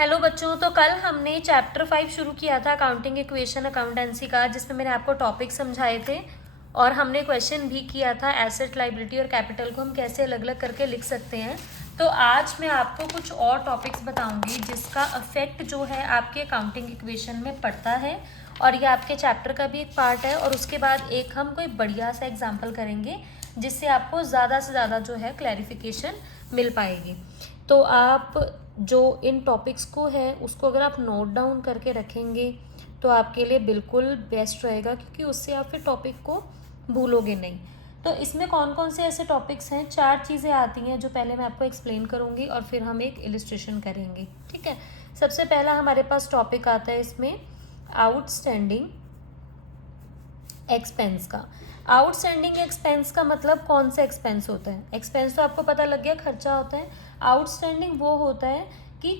Hello बच्चों, तो कल हमने चैप्टर 5 शुरू किया था अकाउंटिंग इक्वेशन अकाउंटेंसी का, जिसमें मैंने आपको टॉपिक समझाए थे और हमने क्वेश्चन भी किया था एसेट, लाइबिलिटी और कैपिटल को हम कैसे अलग अलग करके लिख सकते हैं। तो आज मैं आपको कुछ और टॉपिक्स बताऊंगी जिसका अफेक्ट जो है आपके अकाउंटिंग इक्वेशन में पड़ता है, और ये आपके चैप्टर का भी एक पार्ट है। और उसके बाद एक हम कोई बढ़िया सा एग्जाम्पल करेंगे जिससे आपको ज़्यादा से ज़्यादा जो है क्लैरिफिकेशन मिल पाएगी। तो आप जो इन टॉपिक्स को है उसको अगर आप नोट डाउन करके रखेंगे तो आपके लिए बिल्कुल बेस्ट रहेगा, क्योंकि उससे आप फिर टॉपिक को भूलोगे नहीं। तो इसमें कौन कौन से ऐसे टॉपिक्स हैं, 4 चीज़ें आती हैं जो पहले मैं आपको एक्सप्लेन करूँगी और फिर हम एक इलिस्ट्रेशन करेंगे। ठीक है, सबसे पहला हमारे पास टॉपिक आता है इसमें आउटस्टैंडिंग एक्सपेंस का। आउटस्टैंडिंग एक्सपेंस का मतलब कौन सा एक्सपेंस होता है? एक्सपेंस तो आपको पता लग गया, खर्चा होता है। आउटस्टैंडिंग वो होता है कि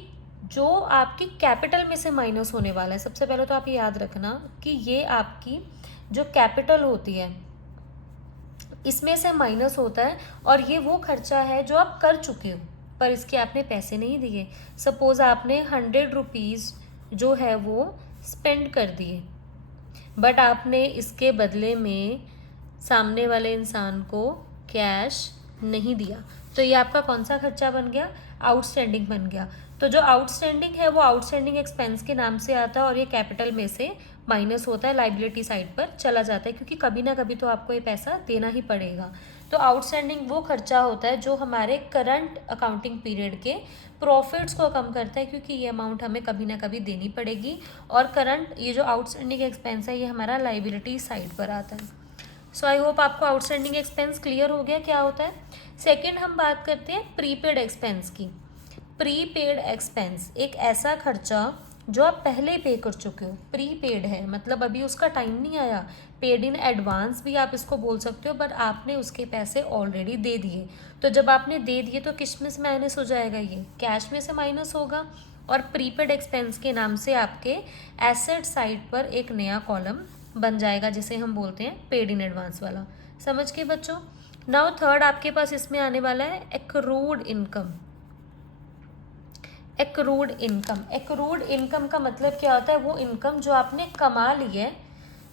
जो आपकी कैपिटल में से माइनस होने वाला है। सबसे पहले तो आप ये याद रखना कि ये आपकी जो कैपिटल होती है इसमें से माइनस होता है, और ये वो खर्चा है जो आप कर चुके हो पर इसके आपने पैसे नहीं दिए। सपोज आपने 100 रुपीज़ जो है वो स्पेंड कर दिए, बट आपने इसके बदले में सामने वाले इंसान को कैश नहीं दिया, तो ये आपका कौन सा खर्चा बन गया? आउटस्टैंडिंग बन गया। तो जो आउटस्टैंडिंग है वो आउटस्टैंडिंग एक्सपेंस के नाम से आता है, और ये कैपिटल में से माइनस होता है, लाइबिलिटी साइड पर चला जाता है, क्योंकि कभी ना कभी तो आपको ये पैसा देना ही पड़ेगा। तो आउटस्टैंडिंग वो खर्चा होता है जो हमारे करंट अकाउंटिंग पीरियड के प्रॉफिट्स को कम करता है, क्योंकि ये अमाउंट हमें कभी ना कभी देनी पड़ेगी। और करंट ये जो आउटस्टैंडिंग एक्सपेंस है ये हमारा लाइबिलिटी साइड पर आता है। सो आई होप आपको आउटस्टैंडिंग एक्सपेंस क्लियर हो गया क्या होता है। सेकेंड हम बात करते हैं प्रीपेड एक्सपेंस की। प्रीपेड एक्सपेंस एक ऐसा खर्चा जो आप पहले पे कर चुके हो। प्रीपेड है मतलब अभी उसका टाइम नहीं आया। पेड इन एडवांस भी आप इसको बोल सकते हो, बट आपने उसके पैसे ऑलरेडी दे दिए। तो जब आपने दे दिए तो किस में से माइनस हो जाएगा? ये कैश में से माइनस होगा। और प्रीपेड एक्सपेंस के नाम से आपके एसेट साइड पर एक नया कॉलम बन जाएगा जिसे हम बोलते हैं पेड इन एडवांस वाला। समझ के बच्चों? नाउ थर्ड आपके पास इसमें आने वाला है accrued income. Accrued income, accrued income का मतलब क्या होता है? वो इनकम जो आपने कमा ली है।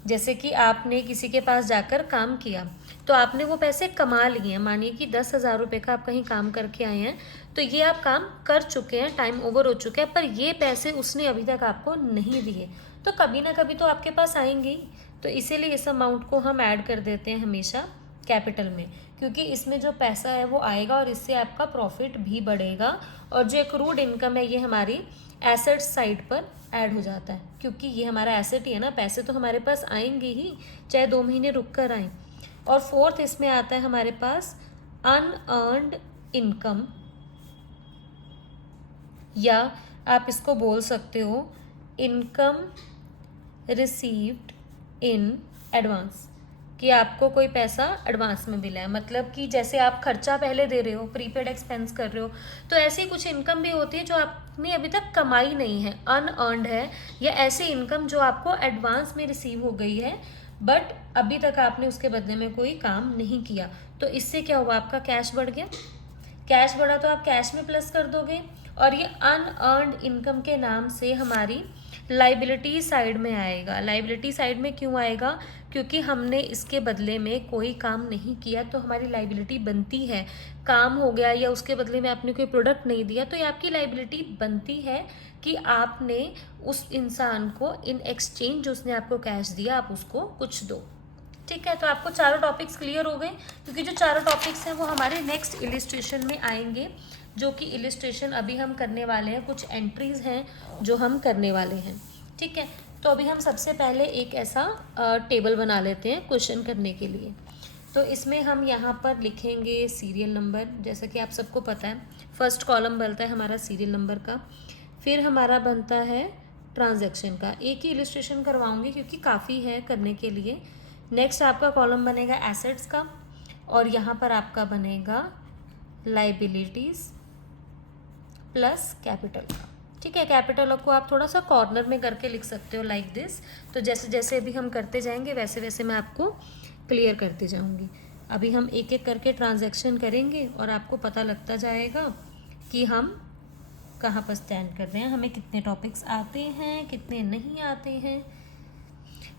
जैसे कि आपने किसी के पास जाकर काम किया तो आपने वो पैसे कमा लिए हैं। मानिए कि 10,000 रुपये का आप कहीं काम करके आए हैं, तो ये आप काम कर चुके हैं, टाइम ओवर हो चुका है, पर ये पैसे उसने अभी तक आपको नहीं दिए। तो कभी ना कभी तो आपके पास आएंगे ही। तो इसीलिए इस अमाउंट को हम ऐड कर देते हैं हमेशा कैपिटल में, क्योंकि इसमें जो पैसा है वो आएगा और इससे आपका प्रॉफिट भी बढ़ेगा। और जो एक्रूड इनकम है ये हमारी एसेट साइड पर ऐड हो जाता है, क्योंकि ये हमारा एसेट ही है ना, पैसे तो हमारे पास आएंगे ही, चाहे 2 महीने रुक कर आए। और फोर्थ इसमें आता है हमारे पास अनअर्न्ड इनकम, या आप इसको बोल सकते हो इनकम रिसीव्ड इन एडवांस, कि आपको कोई पैसा एडवांस में मिला है। मतलब कि जैसे आप खर्चा पहले दे रहे हो, प्रीपेड एक्सपेंस कर रहे हो, तो ऐसी कुछ इनकम भी होती है जो आपने अभी तक कमाई नहीं है, अनअर्न्ड है, या ऐसी इनकम जो आपको एडवांस में रिसीव हो गई है बट अभी तक आपने उसके बदले में कोई काम नहीं किया। तो इससे क्या हुआ? आपका कैश बढ़ गया। कैश बढ़ा तो आप कैश में प्लस कर दोगे, और ये अनअर्न्ड इनकम के नाम से हमारी लाइबिलिटी साइड में आएगा। लाइबिलिटी साइड में क्यों आएगा? क्योंकि हमने इसके बदले में कोई काम नहीं किया, तो हमारी लाइबिलिटी बनती है। काम हो गया या उसके बदले में आपने कोई प्रोडक्ट नहीं दिया, तो ये आपकी लाइबिलिटी बनती है कि आपने उस इंसान को इन एक्सचेंज जो उसने आपको कैश दिया आप उसको कुछ दो। ठीक है, तो आपको चारों टॉपिक्स क्लियर हो गए, क्योंकि जो चारों टॉपिक्स हैं वो हमारे नेक्स्ट इलिस्ट्रेशन में आएंगे, जो कि इलिस्ट्रेशन अभी हम करने वाले हैं। कुछ एंट्रीज हैं जो हम करने वाले हैं। ठीक है, तो अभी हम सबसे पहले एक ऐसा टेबल बना लेते हैं क्वेश्चन करने के लिए। तो इसमें हम यहाँ पर लिखेंगे सीरियल नंबर। जैसा कि आप सबको पता है फर्स्ट कॉलम बनता है हमारा सीरियल नंबर का, फिर हमारा बनता है ट्रांजैक्शन का। एक ही इलिस्ट्रेशन करवाऊंगी क्योंकि काफ़ी है करने के लिए। नेक्स्ट आपका कॉलम बनेगा एसेट्स का, और यहाँ पर आपका बनेगा लाइबिलिटीज़ प्लस कैपिटल का। ठीक है, कैपिटल को आप थोड़ा सा कॉर्नर में करके लिख सकते हो लाइक दिस। तो जैसे जैसे अभी हम करते जाएंगे वैसे वैसे मैं आपको क्लियर करते जाऊंगी। अभी हम एक एक करके ट्रांजैक्शन करेंगे और आपको पता लगता जाएगा कि हम कहाँ पर स्टैंड कर रहे हैं, हमें कितने टॉपिक्स आते हैं, कितने नहीं आते हैं।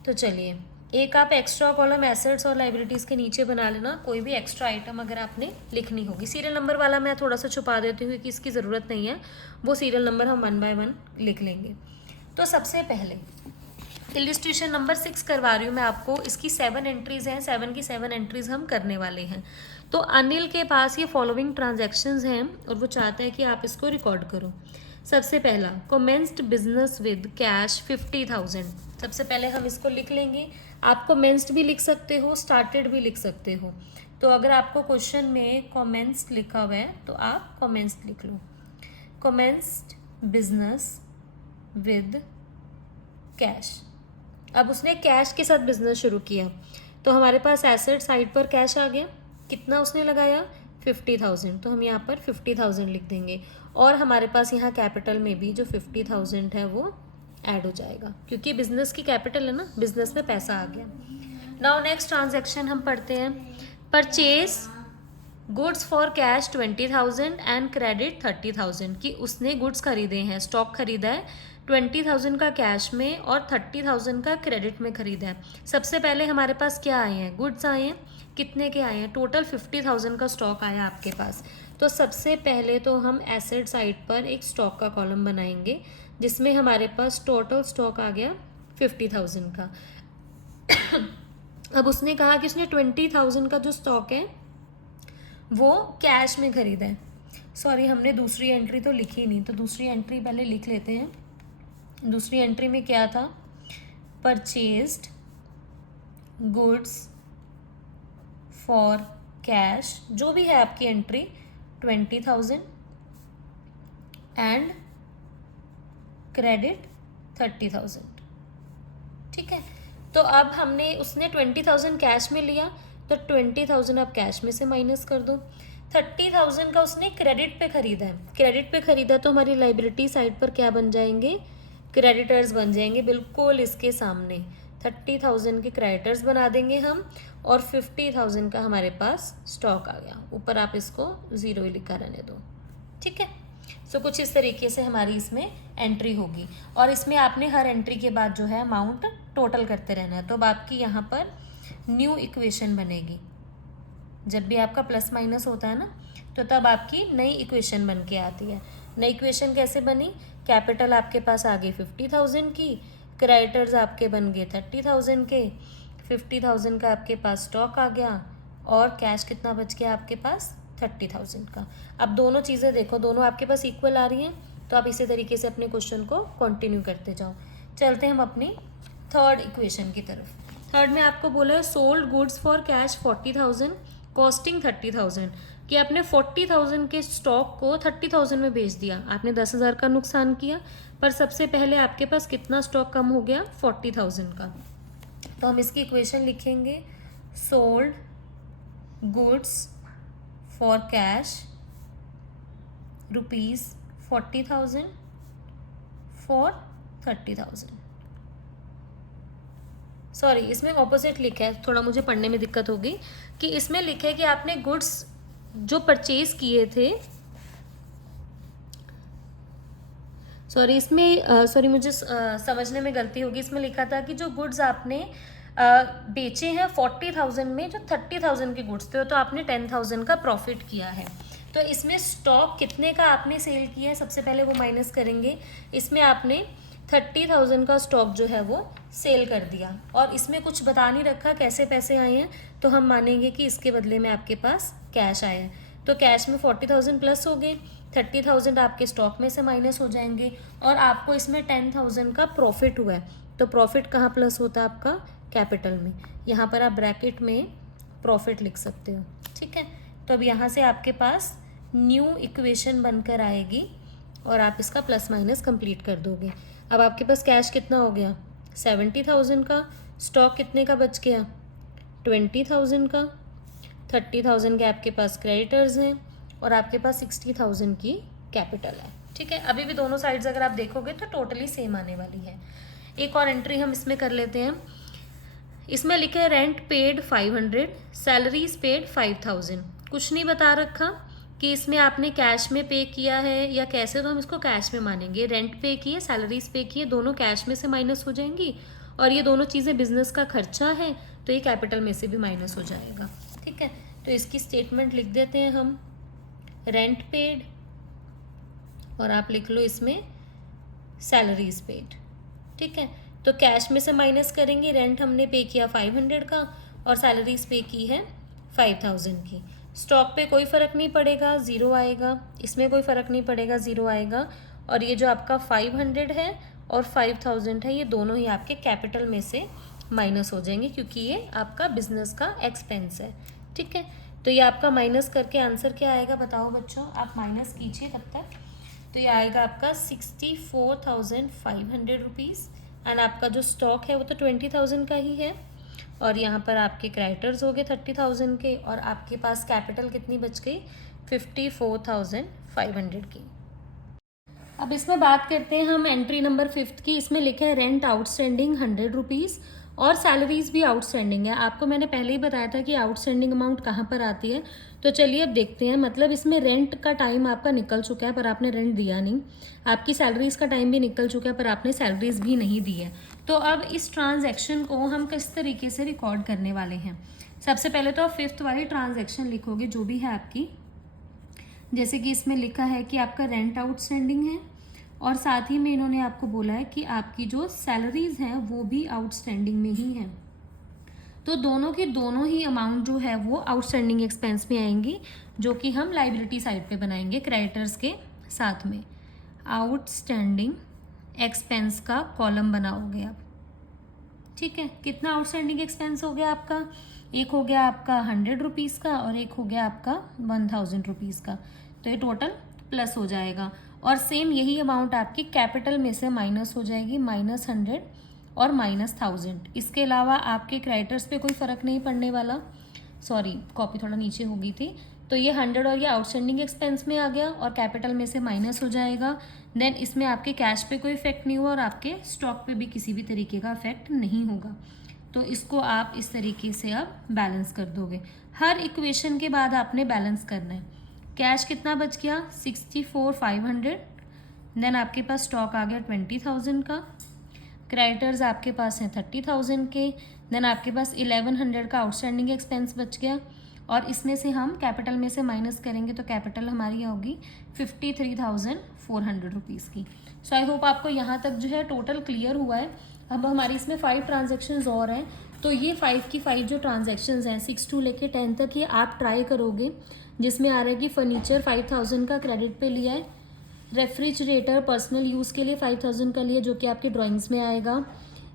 तो चलिए, एक आप एक्स्ट्रा कॉलम एसेट्स और लाइबिलिटीज़ के नीचे बना लेना, कोई भी एक्स्ट्रा आइटम अगर आपने लिखनी होगी। सीरियल नंबर वाला मैं थोड़ा सा छुपा देती हूँ क्योंकि इसकी ज़रूरत नहीं है, वो सीरियल नंबर हम 1 बाय 1 लिख लेंगे। तो सबसे पहले इलिस्ट्रेशन नंबर 6 करवा रही हूँ मैं आपको। इसकी 7 एंट्रीज़ हैं, 7 की 7 एंट्रीज़ हम करने वाले हैं। तो अनिल के पास ये फॉलोइंग ट्रांजैक्शंस हैं और वो चाहता है कि आप इसको रिकॉर्ड करो। सबसे पहला, कमेंस्ड बिजनेस विद कैश 50,000। सबसे पहले हम इसको लिख लेंगे। आप कमेंस्ड भी लिख सकते हो, स्टार्टेड भी लिख सकते हो। तो अगर आपको क्वेश्चन में कमेंस्ड लिखा हुआ है तो आप कमेंस्ड लिख लो। Commenced business with cash. अब उसने कैश के साथ बिजनेस शुरू किया तो हमारे पास एसेट साइड पर कैश आ गया। कितना उसने लगाया? 50,000। तो हम यहाँ पर 50,000 लिख देंगे और हमारे पास यहाँ कैपिटल में भी जो 50,000 है वो ऐड हो जाएगा क्योंकि बिजनेस की कैपिटल है ना, बिजनेस में पैसा आ गया। नाउ नेक्स्ट ट्रांजैक्शन हम पढ़ते हैं। Purchase goods for cash 20,000 and credit 30,000 कि उसने गुड्स खरीदे हैं, स्टॉक खरीदा है 20,000 का कैश में और 30,000 का क्रेडिट में खरीदा है। सबसे पहले हमारे पास क्या आए हैं? गुड्स आए हैं। कितने के आए हैं? टोटल 50,000 का स्टॉक आया आपके पास। तो सबसे पहले तो हम एसेट साइड पर एक स्टॉक का कॉलम बनाएंगे जिसमें हमारे पास टोटल स्टॉक आ गया 50,000 का। अब उसने कहा कि उसने 20,000 का जो स्टॉक है वो कैश में खरीदा है। सॉरी, हमने दूसरी एंट्री तो लिखी नहीं, तो दूसरी एंट्री पहले लिख लेते हैं। दूसरी एंट्री में क्या था? परचेज्ड गुड्स फॉर कैश, जो भी है आपकी एंट्री, 20,000 एंड क्रेडिट 30,000। ठीक है, तो अब हमने उसने 20,000 कैश में लिया तो 20,000 आप कैश में से माइनस कर दो। 30,000 का उसने क्रेडिट पे खरीदा है। क्रेडिट पे खरीदा तो हमारी लाइबिलिटी साइड पर क्या बन जाएंगे? क्रेडिटर्स बन जाएंगे, बिल्कुल इसके सामने 30,000 के क्रेडिटर्स बना देंगे हम और 50,000 का हमारे पास स्टॉक आ गया। ऊपर आप इसको 0 ही लिखा रहने दो। ठीक है, सो कुछ इस तरीके से हमारी इसमें एंट्री होगी और इसमें आपने हर एंट्री के बाद जो है अमाउंट टोटल करते रहना है। तो अब आपकी यहाँ पर न्यू इक्वेशन बनेगी। जब भी आपका प्लस माइनस होता है ना, तो तब आपकी नई इक्वेशन बन के आती है। नई इक्वेशन कैसे बनी? कैपिटल आपके पास आ गई 50,000 की, क्रेडिटर्स आपके बन गए 30,000 के, 50,000 का आपके पास स्टॉक आ गया और कैश कितना बच गया आपके पास? 30,000 का। अब दोनों चीज़ें देखो, दोनों आपके पास इक्वल आ रही हैं, तो आप इसी तरीके से अपने क्वेश्चन को कंटिन्यू करते जाओ। चलते हैं हम अपनी थर्ड इक्वेशन की तरफ। थर्ड में आपको बोला है sold goods for cash 40,000 costing 30,000 कि आपने 40,000 के स्टॉक को 30,000 में बेच दिया। आपने 10,000 का नुकसान किया, पर सबसे पहले आपके पास कितना स्टॉक कम हो गया? 40,000 का। तो हम इसकी इक्वेशन लिखेंगे, sold goods for cash ₹40,000 for 30,000। Sorry, इसमें ऑपोजिट लिखा है, थोड़ा मुझे पढ़ने में दिक्कत होगी कि इसमें लिखा है कि आपने गुड्स जो परचेज किए थे, सॉरी इसमें सॉरी मुझे समझने में गलती होगी। इसमें लिखा था कि जो गुड्स आपने बेचे हैं 40,000 में, जो 30,000 के गुड्स थे, तो आपने 10,000 का प्रॉफिट किया है। तो इसमें स्टॉक कितने का आपने सेल किया है, सबसे पहले वो माइनस करेंगे। इसमें आपने 30,000 का स्टॉक जो है वो सेल कर दिया और इसमें कुछ बता नहीं रखा कैसे पैसे आए हैं, तो हम मानेंगे कि इसके बदले में आपके पास कैश आया है। तो कैश में 40,000 प्लस हो गए, 30,000 आपके स्टॉक में से माइनस हो जाएंगे और आपको इसमें 10,000 का प्रॉफिट हुआ है। तो प्रॉफिट कहाँ प्लस होता है? आपका कैपिटल में। यहाँ पर आप ब्रैकेट में प्रॉफिट लिख सकते हो। ठीक है, तो अब यहाँ से आपके पास न्यू इक्वेशन बनकर आएगी और आप इसका प्लस माइनस कंप्लीट कर दोगे। अब आपके पास कैश कितना हो गया? 70,000 का। स्टॉक कितने का बच गया? 20,000 का। 30,000 के आपके पास क्रेडिटर्स हैं और आपके पास 60,000 की कैपिटल है। ठीक है, अभी भी दोनों साइड्स अगर आप देखोगे तो टोटली सेम आने वाली है। एक और एंट्री हम इसमें कर लेते हैं। इसमें लिखे रेंट पेड 500, सैलरीज पेड 5,000। कुछ नहीं बता रखा, कि इसमें आपने कैश में पे किया है या कैसे, तो हम इसको कैश में मानेंगे। रेंट पे किए, सैलरीज पे किए, दोनों कैश में से माइनस हो जाएंगी, और ये दोनों चीज़ें बिजनेस का खर्चा है तो ये कैपिटल में से भी माइनस हो जाएगा। ठीक है, तो इसकी स्टेटमेंट लिख देते हैं हम, रेंट पेड, और आप लिख लो इसमें सैलरीज पेड। ठीक है, तो कैश में से माइनस करेंगे, रेंट हमने पे किया 500 का और सैलरीज पे की है 5000 की। स्टॉक पे कोई फ़र्क नहीं पड़ेगा, ज़ीरो आएगा, इसमें कोई फ़र्क नहीं पड़ेगा, ज़ीरो आएगा, और ये जो आपका 500 है और 5000 है, ये दोनों ही आपके कैपिटल में से माइनस हो जाएंगे क्योंकि ये आपका बिजनेस का एक्सपेंस है। ठीक है, तो ये आपका माइनस करके आंसर क्या आएगा बताओ बच्चों, आप माइनस कीजिए तब तक। तो ये आएगा आपका 64,500 रुपीज़, एंड आपका जो स्टॉक है वो तो 20,000 का ही है, और यहाँ पर आपके क्रेडिटर्स हो गए 30,000 के, और आपके पास कैपिटल कितनी बच गई 54,500 की। अब इसमें बात करते हैं हम एंट्री नंबर 5 की। इसमें लिखा है रेंट आउटस्टैंडिंग 100 रुपीज़ और सैलरीज भी आउटस्टैंडिंग है। आपको मैंने पहले ही बताया था कि आउटस्टैंडिंग अमाउंट कहाँ पर आती है, तो चलिए अब देखते हैं। मतलब इसमें रेंट का टाइम आपका निकल चुका है पर आपने रेंट दिया नहीं, आपकी सैलरीज का टाइम भी निकल चुका है पर आपने सैलरीज भी नहीं दी है। तो अब इस ट्रांजैक्शन को हम किस तरीके से रिकॉर्ड करने वाले हैं। सबसे पहले तो आप 5th वाली ट्रांजैक्शन लिखोगे जो भी है आपकी, जैसे कि इसमें लिखा है कि आपका रेंट आउटस्टैंडिंग है और साथ ही में इन्होंने आपको बोला है कि आपकी जो सैलरीज हैं वो भी आउटस्टैंडिंग में ही हैं। तो दोनों की दोनों ही अमाउंट जो है वो आउटस्टैंडिंग एक्सपेंस में आएंगी, जो कि हम लाइबिलिटी साइड पे बनाएंगे क्रेडिटर्स के साथ में। आउटस्टैंडिंग एक्सपेंस का कॉलम बनाओगे आप। ठीक है, कितना आउटस्टैंडिंग एक्सपेंस हो गया आपका, एक हो गया आपका 100 रुपीज़ का और एक हो गया आपका 1000 रुपीज़ का, तो ये टोटल प्लस हो जाएगा। और सेम यही अमाउंट आपकी कैपिटल में से माइनस हो जाएगी, -100 और -1000। इसके अलावा आपके क्रेडिटर्स पे कोई फ़र्क नहीं पड़ने वाला, सॉरी कॉपी थोड़ा नीचे हो गई थी, तो ये 100 और ये आउटस्टैंडिंग एक्सपेंस में आ गया और कैपिटल में से माइनस हो जाएगा। देन इसमें आपके कैश पे कोई इफेक्ट नहीं हुआ और आपके स्टॉक पे भी किसी भी तरीके का इफेक्ट नहीं होगा। तो इसको आप इस तरीके से अब बैलेंस कर दोगे। हर इक्वेशन के बाद आपने बैलेंस करना है। कैश कितना बच गया 64,500, देन आपके पास स्टॉक आ गया 20,000 का, क्रेडिटर्स आपके पास हैं 30,000 के, देन आपके पास 1100 का आउटस्टैंडिंग एक्सपेंस बच गया, और इसमें से हम कैपिटल में से माइनस करेंगे तो कैपिटल हमारी होगी 53,400 रुपीज़ की। सो आई होप आपको यहाँ तक जो है टोटल क्लियर हुआ है। अब हमारी इसमें 5 ट्रांजेक्शन्स और हैं, तो ये 5 की 5 जो ट्रांजेक्शन्स हैं 6 to लेके 10 तक ये आप ट्राई करोगे, जिसमें आ रहा है कि फर्नीचर 5000 का क्रेडिट पे लिया है, रेफ्रिजरेटर पर्सनल यूज़ के लिए 5000 का लिया जो कि आपके ड्राइंग्स में आएगा।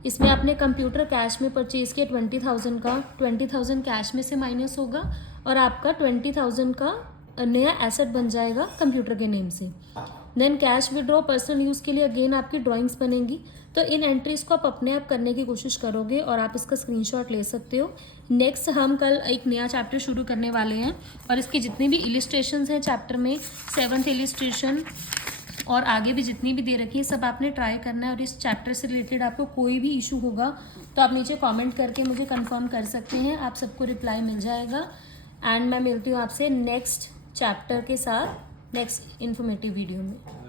इसमें आपने कंप्यूटर कैश में परचेज़ किया 20,000 का, 20,000 कैश में से माइनस होगा और आपका 20,000 का नया एसेट बन जाएगा कंप्यूटर के नेम से। Then cash withdraw personal use के लिए अगेन आपकी ड्राइंग्स बनेंगी। तो इन एंट्रीज़ को आप अपने आप करने की कोशिश करोगे और आप इसका स्क्रीनशॉट ले सकते हो। नेक्स्ट हम कल एक नया चैप्टर शुरू करने वाले हैं और इसकी जितनी भी इलिस्ट्रेशंस हैं चैप्टर में, 7th इलिस्ट्रेशन और आगे भी जितनी भी दे रखी है सब आपने ट्राई करना है। और इस चैप्टर से रिलेटेड आपको कोई भी इशू होगा तो आप नीचे कमेंट करके मुझे कंफर्म कर सकते हैं, आप सबको रिप्लाई मिल जाएगा। एंड मैं मिलती हूँ आपसे नेक्स्ट चैप्टर के साथ नेक्स्ट इन्फॉर्मेटिव वीडियो में।